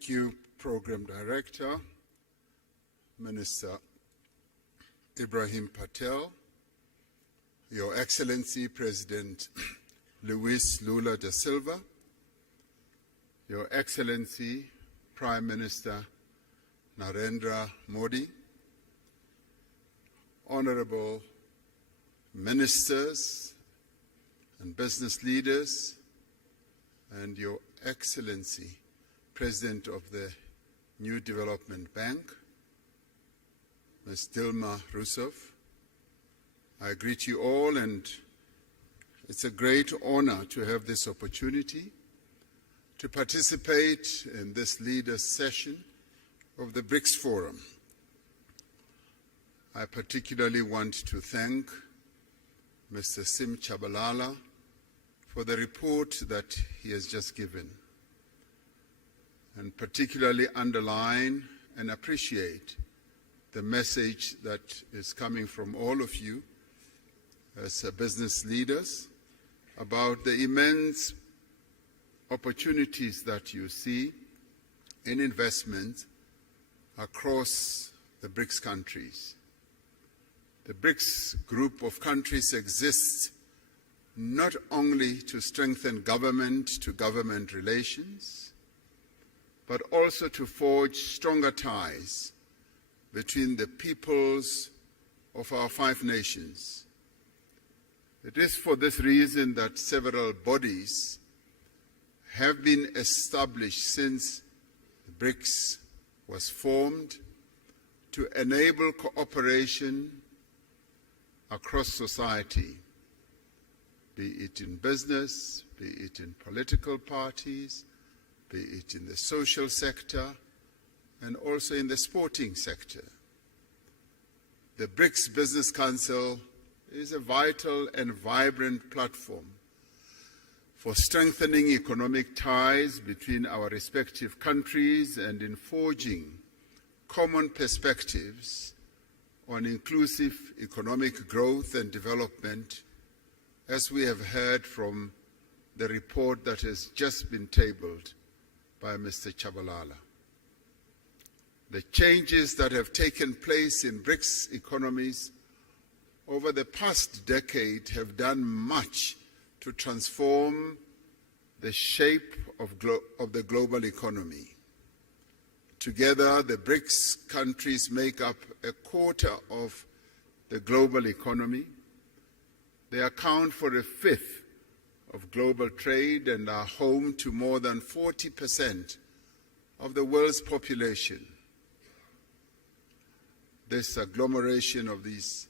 Thank you, Program Director, Minister Ibrahim Patel, Your Excellency President Luis Lula da Silva, Your Excellency Prime Minister Narendra Modi, Honorable Ministers and business leaders, and Your Excellency President of the New Development Bank, Ms. Dilma Rousseff. I greet you all, and it's a great honor to have this opportunity to participate in this leaders' session of the BRICS Forum. I particularly want to thank Mr. Sim Tshabalala for the report that he has just given, and particularly underline and appreciate the message that is coming from all of you as business leaders about the immense opportunities that you see in investment across the BRICS countries. The BRICS group of countries exists not only to strengthen government-to-government relations, but also to forge stronger ties between the peoples of our 5 nations. It is for this reason that several bodies have been established since the BRICS was formed to enable cooperation across society, be it in business, be it in political parties, be it in the social sector, and also in the sporting sector. The BRICS Business Council is a vital and vibrant platform for strengthening economic ties between our respective countries and in forging common perspectives on inclusive economic growth and development, as we have heard from the report that has just been tabled by Mr. Tshabalala. The changes that have taken place in BRICS economies over the past decade have done much to transform the shape of the global economy. Together, the BRICS countries make up a quarter of the global economy. They account for a fifth of global trade and are home to more than 40% of the world's population. This agglomeration of these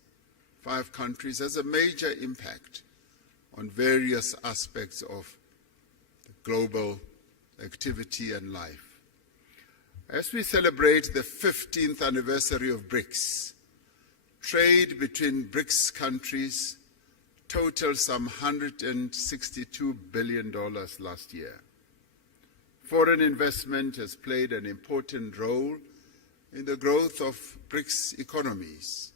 5 countries has a major impact on various aspects of global activity and life. As we celebrate the 15th anniversary of BRICS, trade between BRICS countries totaled some $162 billion last year. Foreign investment has played an important role in the growth of BRICS economies.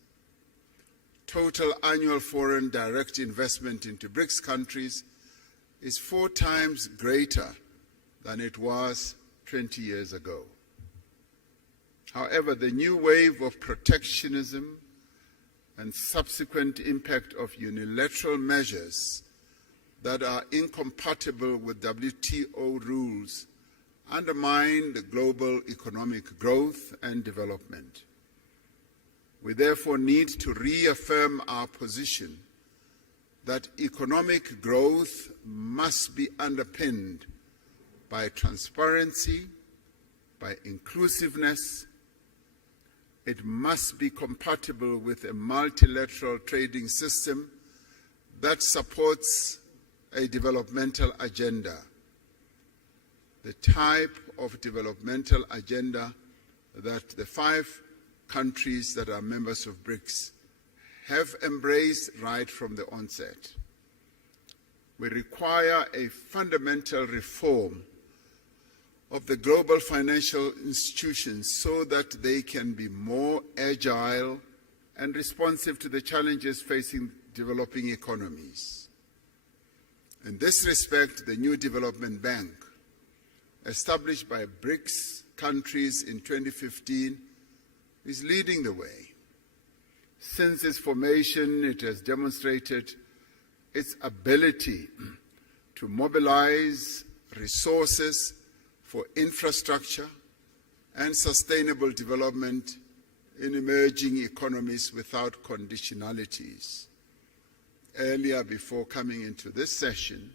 Total annual foreign direct investment into BRICS countries is 4 times greater than it was 20 years ago. However, the new wave of protectionism and subsequent impact of unilateral measures that are incompatible with WTO rules undermine the global economic growth and development. We therefore need to reaffirm our position that economic growth must be underpinned by transparency, by inclusiveness. It must be compatible with a multilateral trading system that supports a developmental agenda, the type of developmental agenda that the 5 countries that are members of BRICS have embraced right from the onset. We require a fundamental reform of the global financial institutions so that they can be more agile and responsive to the challenges facing developing economies. In this respect, the new development bank, established by BRICS countries in 2015 is leading the way. Since its formation, it has demonstrated its ability to mobilize resources for infrastructure and sustainable development in emerging economies without conditionalities. Earlier, before coming into this session,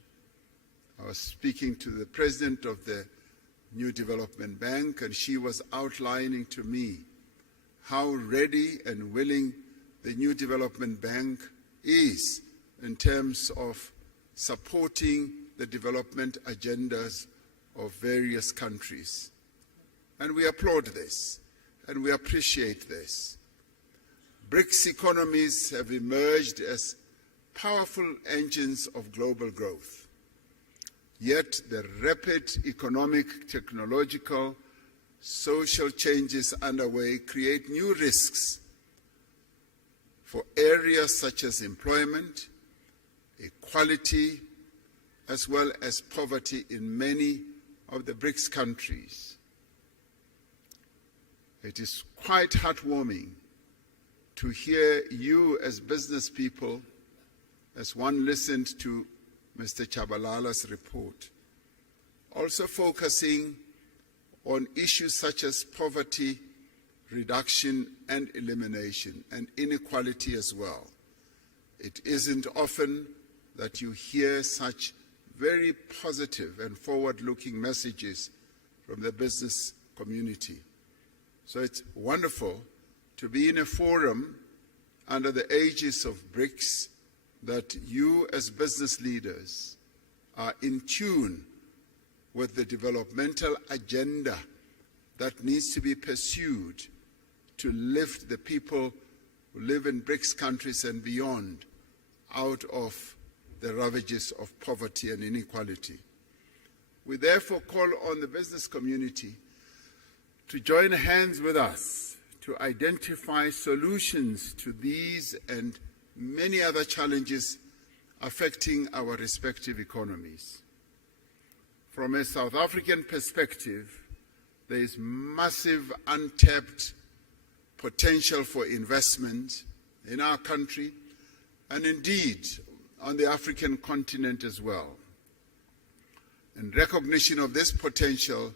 I was speaking to the president of the New Development Bank, and she was outlining to me how ready and willing the New Development Bank is in terms of supporting the development agendas of various countries. And we applaud this, and we appreciate this. BRICS economies have emerged as powerful engines of global growth. Yet the rapid economic, technological, social changes underway create new risks for areas such as employment, equality, as well as poverty in many of the BRICS countries. It is quite heartwarming to hear you as business people, as one listened to Mr. Chabalala's report, also focusing on issues such as poverty reduction and elimination, and inequality as well. It isn't often that you hear such very positive and forward-looking messages from the business community. So it's wonderful to be in a forum under the aegis of BRICS that you as business leaders are in tune with the developmental agenda that needs to be pursued to lift the people who live in BRICS countries and beyond out of the ravages of poverty and inequality. We therefore call on the business community to join hands with us to identify solutions to these and many other challenges affecting our respective economies. From a South African perspective, there is massive untapped potential for investment in our country and indeed on the African continent as well. In recognition of this potential,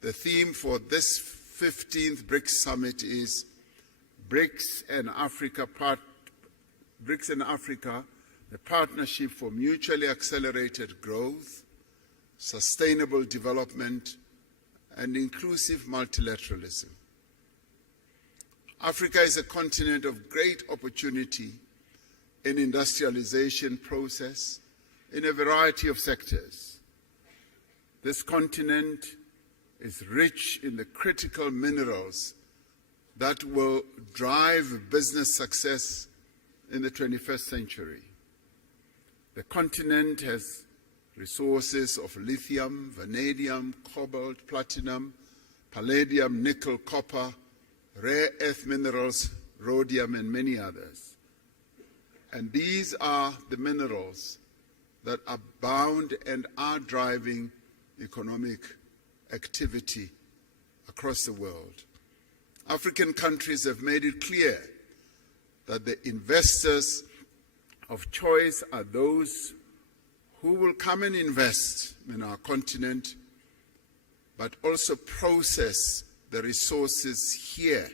the theme for this 15th BRICS Summit is BRICS and Africa, the Partnership for Mutually Accelerated Growth, Sustainable Development, and Inclusive Multilateralism. Africa is a continent of great opportunity in industrialization process in a variety of sectors. This continent is rich in the critical minerals that will drive business success in the 21st century. The continent has resources of lithium, vanadium, cobalt, platinum, palladium, nickel, copper, rare earth minerals, rhodium, and many others. And these are the minerals that abound and are driving economic activity across the world. African countries have made it clear that the investors of choice are those who will come and invest in our continent, but also process the resources here,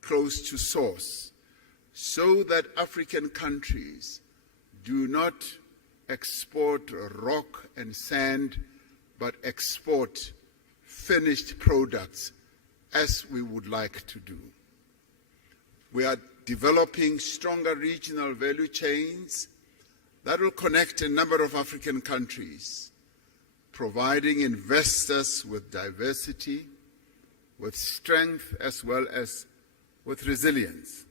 close to source, so that African countries do not export rock and sand, but export finished products as we would like to do. We are developing stronger regional value chains that will connect a number of African countries, providing investors with diversity, with strength, as well as with resilience.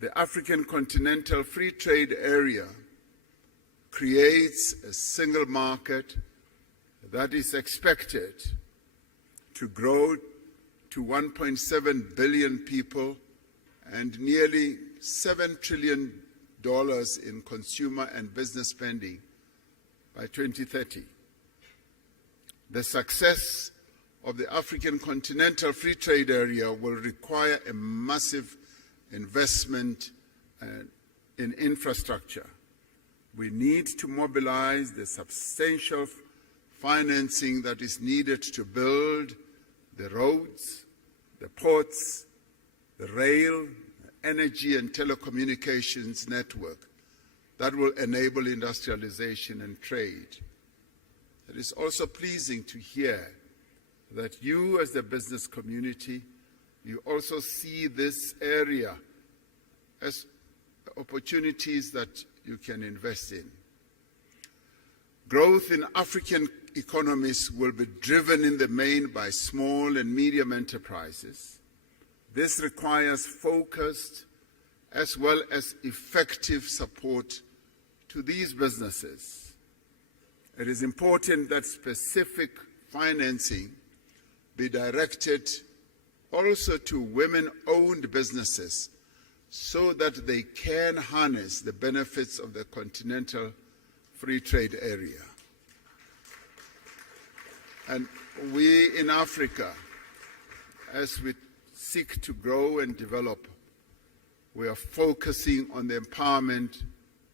The African Continental Free Trade Area creates a single market that is expected to grow to 1.7 billion people and nearly $7 trillion in consumer and business spending by 2030. The success of the African Continental Free Trade Area will require a massive investment in infrastructure. We need to mobilize the substantial financing that is needed to build the roads, the ports, the rail, energy and telecommunications network that will enable industrialization and trade. It is also pleasing to hear that you, as the business community, you also see this area as opportunities that you can invest in. Growth in African economies will be driven in the main by small and medium enterprises. This requires focused as well as effective support to these businesses. It is important that specific financing be directed also to women-owned businesses so that they can harness the benefits of the continental free trade area. And we in Africa, as we seek to grow and develop, we are focusing on the empowerment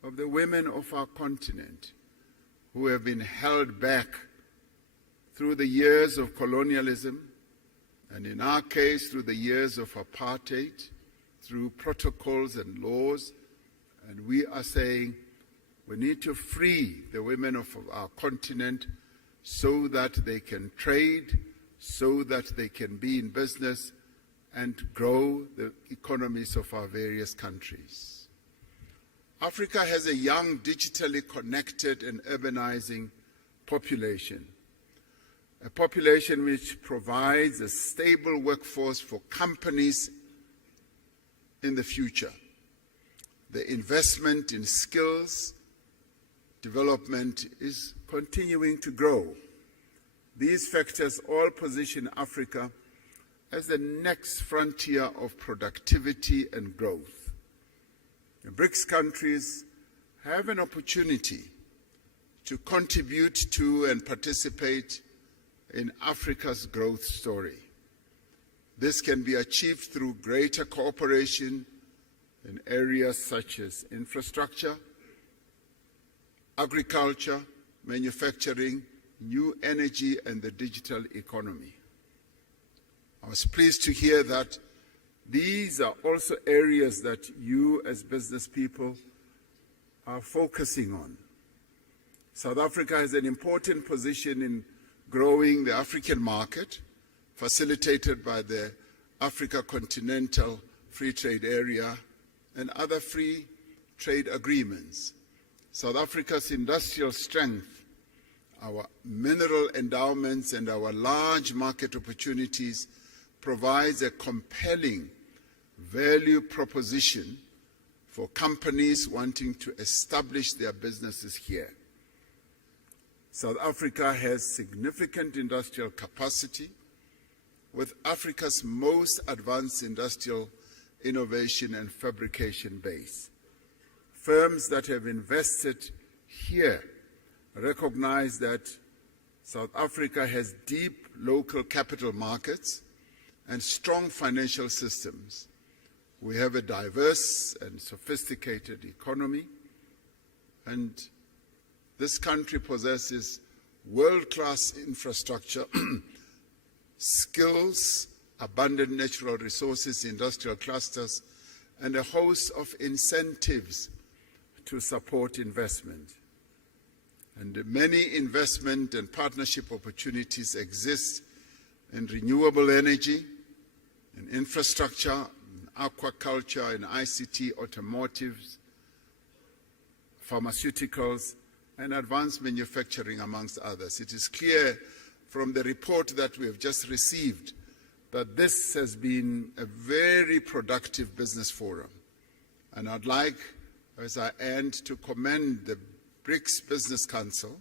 of the women of our continent who have been held back through the years of colonialism, and in our case, through the years of apartheid, through protocols and laws. And we are saying we need to free the women of our continent so that they can trade, so that they can be in business and grow the economies of our various countries. Africa has a young, digitally connected and urbanizing population, a population which provides a stable workforce for companies in the future. The investment in skills development is continuing to grow. These factors all position Africa as the next frontier of productivity and growth. The BRICS countries have an opportunity to contribute to and participate in Africa's growth story. This can be achieved through greater cooperation in areas such as infrastructure, agriculture, manufacturing, new energy, and the digital economy. I was pleased to hear that these are also areas that you as business people are focusing on. South Africa has an important position in growing the African market, facilitated by the Africa Continental Free Trade Area and other free trade agreements. South Africa's industrial strength, our mineral endowments, and our large market opportunities provides a compelling value proposition for companies wanting to establish their businesses here. South Africa has significant industrial capacity, with Africa's most advanced industrial innovation and fabrication base. Firms that have invested here recognize that South Africa has deep local capital markets and strong financial systems. We have a diverse and sophisticated economy, and this country possesses world-class infrastructure, skills, abundant natural resources, industrial clusters, and a host of incentives to support investment. And many investment and partnership opportunities exist in renewable energy, in infrastructure, in aquaculture, in ICT, automotives, pharmaceuticals, and advanced manufacturing, amongst others. It is clear from the report that we have just received that this has been a very productive business forum. And I'd like, as I end, to commend the BRICS Business Council,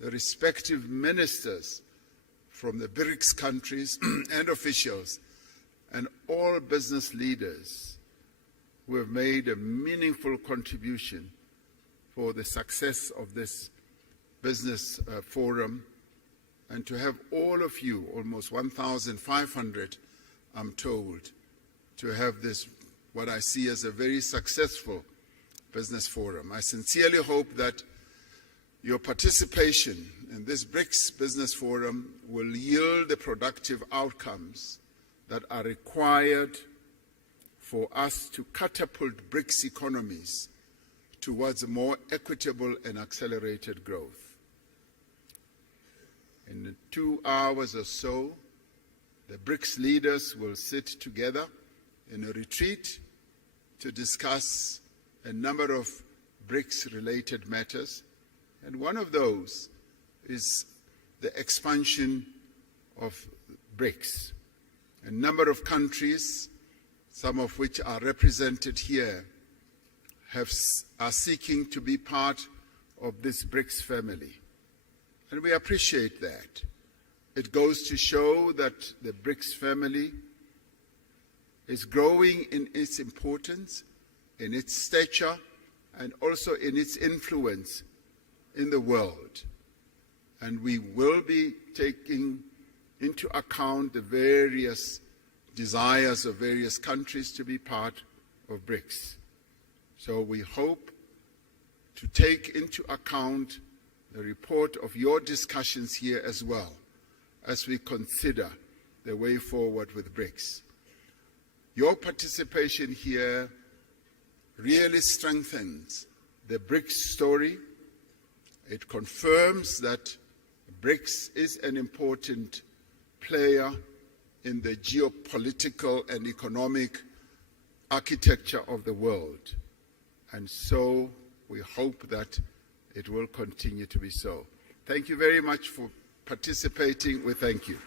the respective ministers from the BRICS countries and officials, and all business leaders who have made a meaningful contribution for the success of this business forum. and to have all of you, almost 1,500, I'm told, to have this, what I see as a very successful business forum. I sincerely hope that your participation in this BRICS Business Forum will yield the productive outcomes that are required for us to catapult BRICS economies towards more equitable and accelerated growth. In 2 hours or so, the BRICS leaders will sit together in a retreat to discuss a number of BRICS-related matters, and one of those is the expansion of BRICS. A number of countries, some of which are represented here, are seeking to be part of this BRICS family. And we appreciate that. It goes to show that the BRICS family is growing in its importance, in its stature, and also in its influence in the world. And we will be taking into account the various desires of various countries to be part of BRICS. So we hope to take into account the report of your discussions here as well as we consider the way forward with BRICS. Your participation here really strengthens the BRICS story. It confirms that BRICS is an important player in the geopolitical and economic architecture of the world. And so we hope that it will continue to be so. Thank you very much for participating. We thank you.